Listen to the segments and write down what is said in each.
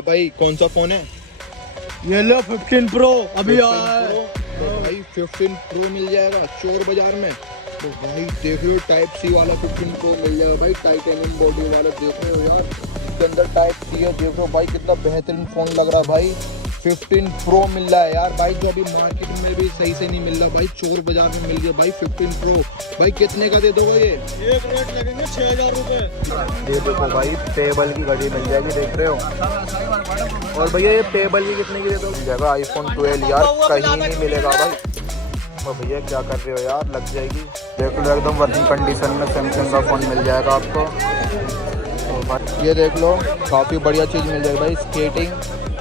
भाई कौन सा फोन है? ये लो 15 प्रो अभी आया है। तो भाई 15 प्रो मिल जाएगा चोर बाजार में। तो भाई देख लो टाइप सी वाला 15 प्रो मिल जाएगा भाई, टाइटेनियम बॉडी वाला। देख रहे हो यार, इसके अंदर टाइप सी है। देखो भाई कितना बेहतरीन फोन लग रहा है भाई। 15 प्रो मिल रहा है यार भाई, जो अभी मार्केट में भी सही से नहीं मिल रहा भाई, चोर बाजार में मिल गया भाई 15 प्रो। भाई कितने का दे दोगे ये? एक रेट लगेंगे 6000 रुपए। ये देखो भाई पेबल की घड़ी मिल जाएगी, देख रहे हो। और भैया ये पेबल की कितने की दे दोगे? मिल जाएगा आईफोन 12 यार, कहीं नहीं मिलेगा भाई। तो भैया क्या कर रहे हो यार, लग जाएगी। देख लो एकदम वर्किंग कंडीशन में सैमसंग का फ़ोन मिल जाएगा आपको। तो भाई ये देख लो काफ़ी बढ़िया चीज़ मिल जाएगी भाई। स्केटिंग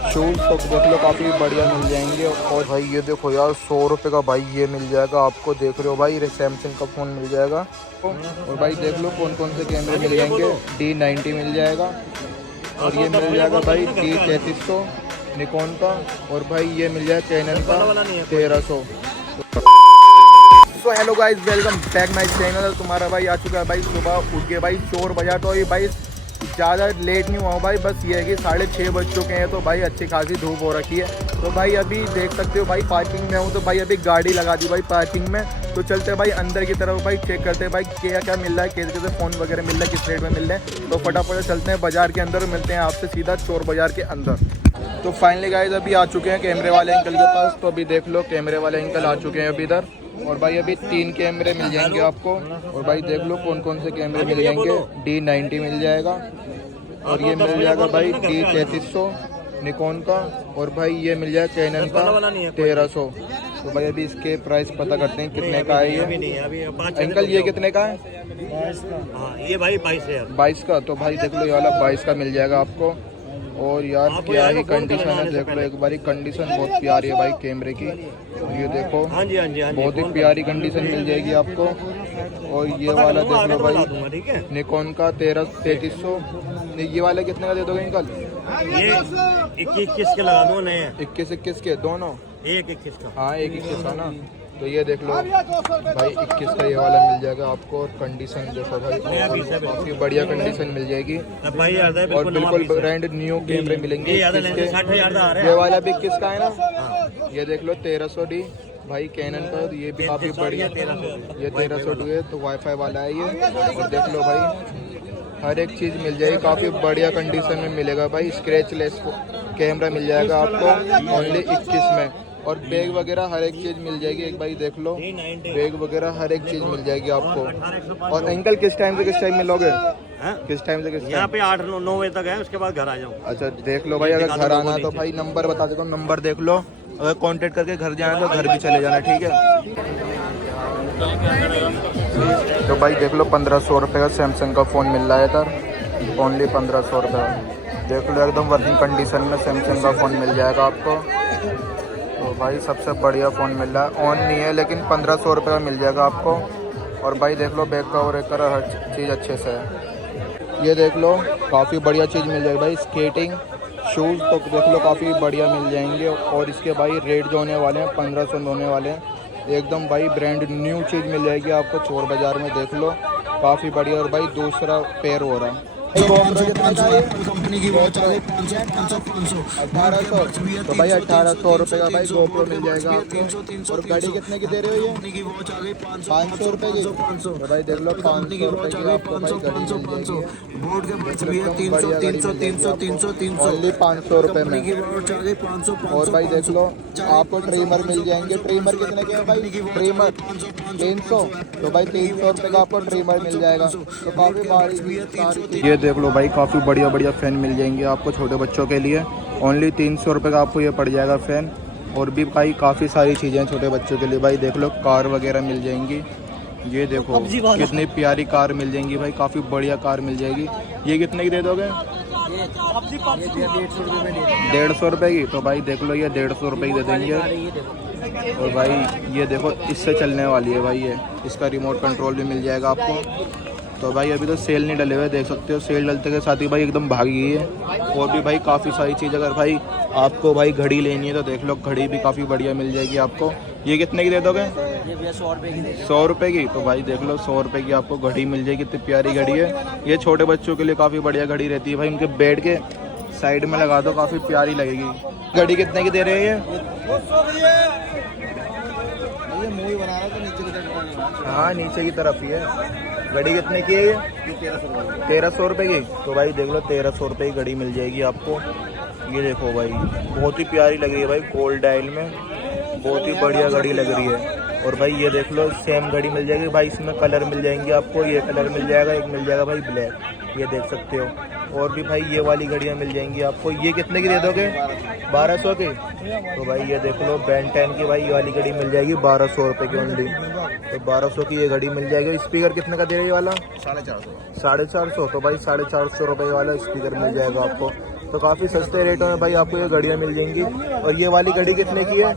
शूज़ तो देख लो काफ़ी बढ़िया मिल जाएंगे। और भाई ये देखो यार 100 रुपये का भाई ये मिल जाएगा आपको। देख रहे हो भाई सैमसंग का फ़ोन मिल जाएगा। और भाई देख लो कौन कौन से कैमरे मिल जाएंगे। D90 मिल जाएगा, और ये मिल जाएगा भाई D3300 निकॉन का। और भाई ये मिल जाएगा कैनन का 1300। So hello guys, welcome back my channel. तुम्हारा भाई आ चुका है भाई सुबह उठ के भाई चोर बाजार। तो ये भाई ज़्यादा लेट नहीं हुआ भाई, बस ये है कि 6:30 बज चुके हैं। तो भाई अच्छी खासी धूप हो रखी है। तो भाई अभी देख सकते हो भाई पार्किंग में हूँ। तो भाई अभी गाड़ी लगा दी भाई पार्किंग में। तो चलते हैं भाई अंदर की तरफ भाई, चेक करते हैं भाई क्या क्या मिल रहा है, कैसे कैसे फ़ोन वगैरह मिल रहा है, किस रेट में मिल रहे हैं। तो फटाफट चलते हैं बाजार के अंदर, मिलते हैं आपसे सीधा चोर बाजार के अंदर। तो फाइनली गाइस अभी आ चुके हैं कैमरे वाले अंकल के पास। तो अभी देख लो कैमरे वाले अंकल आ चुके हैं अभी इधर। और भाई अभी 3 कैमरे मिल जाएंगे आपको। और भाई देख लो कौन कौन से कैमरे मिल जाएंगे। D90 मिल जाएगा, और ये मिल जाएगा भाई D3300 निकॉन का। और भाई ये मिल जाएगा कैनन का 1300। तो भाई अभी इसके प्राइस पता करते हैं कितने का है ये। अंकल ये कितने का है? 22 का। ये भाई 22 का। तो भाई देख लो ये वाला 22 का मिल जाएगा आपको। और यार क्या ही कंडीशन है, देख लो एक बारी, कंडीशन बहुत प्यारी है भाई कैमरे की। ये देखो बहुत ही प्यारी कंडीशन मिल जाएगी आपको। और ये वाला देख लो भाई निकॉन का 3300। ये वाले कितने का दे दोगे अंकल? ये 21 के लगा दो नए। 21 के दोनों? एक 21 का। हाँ 21 का ना। तो ये देख लो भाई 21 का ये वाला मिल जाएगा आपको। और कंडीशन देखो भाई काफ़ी बढ़िया कंडीशन मिल जाएगी। और बिल्कुल ब्रांड न्यू कैमरे मिलेंगे। ये वाला भी 21 का है ना। ये देख लो 1300D भाई कैनन का। ये भी काफ़ी बढ़िया, ये 1300D है। तो वाईफाई वाला है ये। और देख लो भाई हर एक चीज़ मिल जाएगी, काफ़ी बढ़िया कंडीशन में मिलेगा भाई। स्क्रैचलेस कैमरा मिल जाएगा आपको ओनली 21 में। और बैग वगैरह हर एक चीज़ मिल जाएगी। एक भाई देख लो बैग वगैरह हर एक चीज़ मिल जाएगी आपको। और अंकल किस टाइम से किस टाइम मिलोगे? किस टाइम से किस टाइम? यहाँ पे 8-9 बजे तक है, उसके बाद घर आ जाऊँ। अच्छा देख लो भाई, अगर घर आना है तो भाई नंबर बता देता हूँ, नंबर देख लो। अगर कांटेक्ट करके घर जाना तो घर भी चले जाना, ठीक है। तो भाई देख लो 1500 रुपये का सैमसंग का फ़ोन मिल रहा है इधर, ओनली 1500 रुपये। देख लो एकदम वर्किंग कंडीशन में सैमसंग का फ़ोन मिल जाएगा आपको। तो भाई सबसे बढ़िया फ़ोन मिल रहा है, ऑन नहीं है लेकिन 1500 रुपये का मिल जाएगा आपको। और भाई देख लो बैक कवर वेक हर चीज़ अच्छे से है। ये देख लो काफ़ी बढ़िया चीज़ मिल जाएगी भाई। स्केटिंग शूज़ तो देख लो काफ़ी बढ़िया मिल जाएंगे। और इसके भाई रेट जो होने वाले हैं 1500 होने वाले हैं एकदम भाई। ब्रांड न्यू चीज़ मिल जाएगी आपको चोर बाज़ार में, देख लो काफ़ी बढ़िया। और भाई दूसरा पेयर हो रहा है कंपनी की वॉच आ गई 500 1800। तो भाई 1800 रुपये का भाई GoPro मिल जाएगा आपको। और गाड़ी कितने की दे रहे हो ये? कंपनी की वॉच आ गई 500 रुपये की। तो भाई देख लो 500 रुपये की आपको भाई गाड़ी मिल जाएगी। बोर्ड के पास भी है 300 300 ओनली 500 रुपये में। की वॉच आ गई 500। और भाई देख लो आपको ट्रिमर मिल जाएंगे। ट्रिमर कितने के हैं भाई? ट्रिमर 300। तो भाई 300 रुपये का आपको ट्रिमर मिल जाएगा। तो काफ़ी भारी। ये देख लो भाई काफ़ी बढ़िया बढ़िया फ़ैन मिल जाएंगे आपको छोटे बच्चों के लिए। ओनली 300 रुपये का आपको ये पड़ जाएगा फ़ैन। और भी भाई काफ़ी सारी चीज़ें छोटे बच्चों के लिए भाई। देख लो कार वगैरह मिल जाएंगी। ये देखो कितनी प्यारी कार मिल जाएंगी भाई, काफ़ी बढ़िया कार मिल जाएगी। ये कितने की दे दोगे? 150 रुपये की। तो भाई देख लो ये 150 रुपये की दे देंगे। और भाई ये देखो इससे चलने वाली है भाई, ये इसका रिमोट कंट्रोल भी मिल जाएगा आपको। तो भाई अभी तो सेल नहीं डले हुए, देख सकते हो सेल डलते के साथ ही भाई एकदम भाग गई है। और भी भाई काफ़ी सारी चीज़, अगर भाई आपको भाई घड़ी लेनी है तो देख लो घड़ी भी काफ़ी बढ़िया मिल जाएगी आपको। ये कितने की दे दोगे? ये 100 रुपये की। 100 रुपये की। तो भाई देख लो 100 रुपये की आपको घड़ी मिल जाएगी। कितनी प्यारी घड़ी है ये, छोटे बच्चों के लिए काफ़ी बढ़िया घड़ी रहती है भाई। उनके बेड के साइड में लगा दो, काफी प्यारी लगेगी। घड़ी कितने की दे रहे हैं ये? ये मूवी बना रहा था नीचे की तरफ। हाँ नीचे की तरफ ही है। घड़ी कितने की है ये? 1300 रुपये की। तो भाई देख लो 1300 रुपये की घड़ी मिल जाएगी आपको। ये देखो भाई बहुत ही प्यारी लग रही है भाई, गोल्ड डायल में बहुत ही बढ़िया घड़ी लग रही है। और भाई ये देख लो सेम घड़ी मिल जाएगी भाई, इसमें कलर मिल जाएंगे आपको। ये कलर मिल जाएगा, एक मिल जाएगा भाई ब्लैक, ये देख सकते हो। और भी भाई ये वाली घड़ियाँ मिल जाएंगी आपको। ये कितने की दे दोगे? 1200 की। तो भाई ये देख लो Ben 10 की भाई ये वाली घड़ी मिल जाएगी 1200 रुपये की ओनली। तो 1200 की ये घड़ी मिल जाएगी। स्पीकर कितने का दे रही है वाला? 450। 450। तो भाई 450 रुपये वाला स्पीकर मिल जाएगा आपको। तो काफ़ी सस्ते रेटों में भाई आपको ये घड़ियाँ मिल जाएंगी। और ये वाली घड़ी कितने की है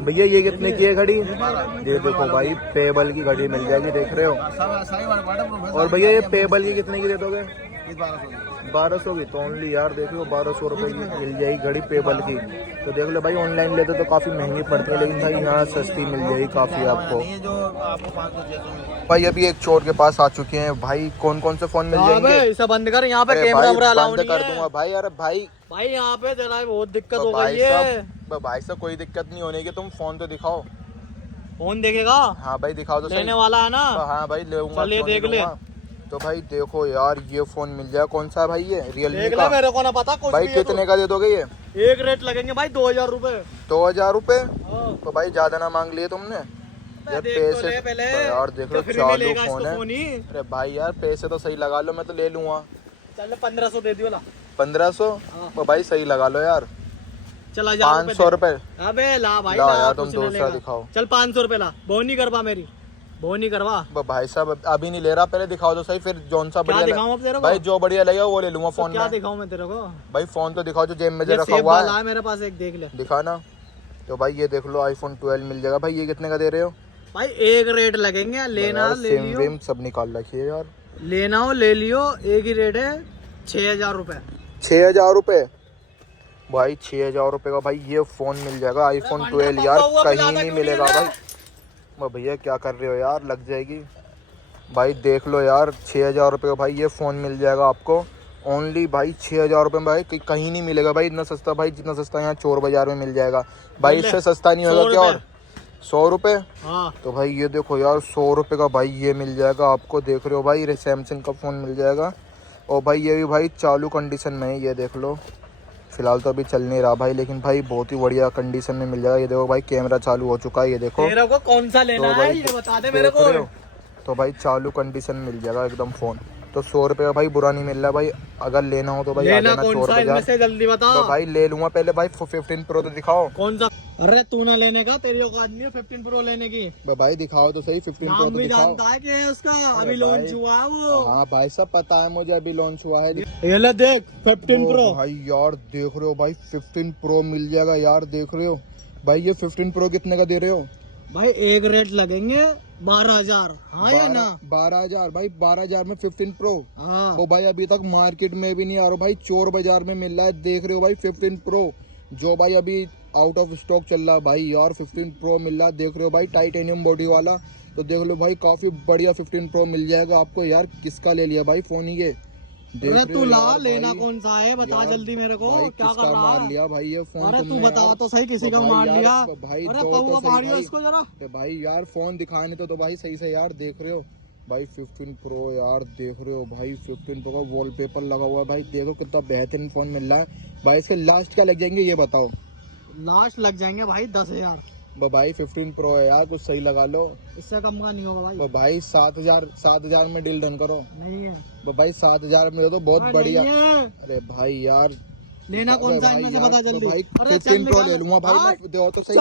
भैया? ये कितने की है घड़ी? ये देखो भाई पेबल की घड़ी मिल जाएगी, देख रहे हो। और भैया ये पेबल की कितने की दे दोगे? 1200 की। तो ओनली यार देख लो 1200 रुपये की मिल जाएगी घड़ी पेबल की। तो देख लो भाई ऑनलाइन लेते तो काफ़ी महंगी पड़ती है, लेकिन भाई यहाँ सस्ती मिल जाएगी काफ़ी आपको। भाई अभी एक चोर के पास आ चुके हैं भाई। कौन कौन से फोन मिल जाएंगे? इसे बंद कर, यहाँ पे अरे कैमरा भाई, अलाउ बंद नहीं कर है। दूंगा भाई। अरे भाई भाई यहाँ पे जरा बहुत दिक्कत तो हो भाई गई है। साहब, भाई साहब कोई दिक्कत नहीं होने की, तुम फोन तो दिखाओ। फोन देखेगा? हाँ भाई दिखाओ तो सही। लेने वाला है ना? हाँ भाई लूंगा। चलिए देख ले। तो भाई देखो यार ये फोन मिल जाएगा। कौन सा है भाई ये? रियलमी देख ले, का। मेरे को ना पता कुछ भाई भी है कितने का दे दोगे ये? तो। एक रेट लगेंगे भाई 2000 रुपए। 2000 रुपए? हाँ। तो भाई ज्यादा ना मांग लिए तुमने यार। देख तो पैसे ले पहले। तो यार देख लो तो फ्री में चालू लेगा फोन इसको है। फोन ही। अरे भाई यार पैसे तो सही लगा लो, मैं तो ले लूंगा। चल 1500 दे दियो ला। 1500? हाँ। तो भाई सही लगा लो यार। चल 1000 500 रुपए? अबे ला भाई ला ला, यार, तुम कुछ नहीं दूसरा लेगा। दिखाओ। चल 500 रुपए ला। बहुत नहीं करवा मेरी, बहुत नहीं करवा। भाई साहब अभी नहीं ले रहा, पहले दिखाओ तो सही, फिर जौन सा क्या बढ़िया दिखाऊं अब तेरे को? भाई जो बढ़िया लगेगा वो ले लूंगा तो फोन क्या में। दिखाऊं मैं तेरे को? भाई फोन तो दिखाओ जो जेब में ये रखा सेब हुआ वाला है। है मेरे पास, एक देख ले। दिखाना। तो भाई ये देख लो iPhone 12 मिल जाएगा। भाई ये कितने का दे रहे हो? भाई एक रेट लगेंगे, लेना यार ले सिम लियो। विम सब निकाल रखिए यार। लेना हो ले लियो, एक ही रेट है 6000 रुपए। 6000 रुपए? भाई 6000 रुपए का भाई ये फोन मिल जाएगा iPhone 12 यार, कहीं नहीं मिलेगा भाई। भैया क्या कर रहे हो यार, लग जाएगी। भाई देख लो यार 6000 रुपये का भाई ये फ़ोन मिल जाएगा आपको ओनली भाई 6000 रुपये में। भाई कहीं नहीं मिलेगा भाई इतना सस्ता। भाई जितना सस्ता यहाँ चोर बाजार में मिल जाएगा भाई, इससे सस्ता नहीं होगा क्या? और 100 रुपये? हाँ। तो भाई ये देखो यार 100 रुपये का भाई ये मिल जाएगा आपको। देख रहे हो भाई ये सैमसंग का फ़ोन मिल जाएगा। और भाई ये भी भाई चालू कंडीशन में है, ये देख लो। फिलहाल तो अभी चल नहीं रहा भाई, लेकिन भाई बहुत ही बढ़िया कंडीशन में मिल जाएगा। ये देखो भाई कैमरा चालू हो चुका है, ये देखो। तेरे को कौन सा लेना तो है ये बता दे मेरे को। तो भाई चालू कंडीशन मिल जाएगा एकदम फ़ोन। तो 100 रुपये का भाई बुरा नहीं मिल रहा भाई। अगर लेना हो तो भाई आ लेना जाना कौन चोर सा इनमें बाजार। से जल्दी बता। तो भाई ले लूंगा पहले भाई 15 प्रो तो दिखाओ। कौन सा? अरे तू ना लेने का, तेरी औकात नहीं है 15 प्रो लेने की। भाई दिखाओ तो सही 15 प्रो नाम तो भी दिखाओ। जानता है कि है उसका, अभी भाई। लॉन्च हुआ है वो। हाँ भाई सब पता है मुझे, अभी लॉन्च हुआ है। ये ले देख 15 ओ प्रो। भाई यार देख रहे हो भाई 15 प्रो मिल जाएगा यार, देख रहे हो भाई। ये 15 प्रो कितने का दे रहे हो? भाई एक रेट लगेंगे 12000। हाँ या ना? 12000 भाई, 12000 में 15 प्रो। हाँ। वो भाई अभी तक मार्केट में भी नहीं आ रहा भाई, चोर बाजार में मिल रहा है। देख रहे हो भाई 15 प्रो जो भाई अभी आउट ऑफ स्टॉक चल रहा है भाई यार। 15 प्रो मिल रहा है, देख रहे हो भाई टाइटेनियम बॉडी वाला। तो देख लो भाई काफी बढ़िया 15 प्रो मिल जाएगा आपको यार। किसका ले लिया भाई फोन ये? अरे तू ला, लेना कौन सा है बता जल्दी मेरे को। भाई क्या किसका कर रहा मार है? लिया भाई ये फोन? अरे तू तुमने बता यार? तो सही किसी का भाई मार यार, लिया। भाई अरे दो पौवा तो सही मारियो भाई। इसको जरा। तो भाई यार फोन दिखाने तो भाई सही से यार, देख रहे हो भाई 15 प्रो यार। देख रहे हो भाई 15 प्रो का वॉलपेपर लगा हुआ है भाई। देखो कितना बेहतरीन फोन मिल रहा है भाई। इसके लास्ट क्या लग जाएंगे ये बताओ? लास्ट लग जाएंगे भाई 10000। भाई 15 प्रो है यार, कुछ सही लगा लो। इससे कम का नहीं होगा भाई। भाई 7000 में डील डन करो। नहीं है भाई 7000 में तो बहुत बढ़िया। नहीं है। अरे भाई यार लेना कौन सा इनमें से बता जल्दी। भाई अरे 15 प्रो निकाल। ले लूंगा भाई मैं, दो तो सही।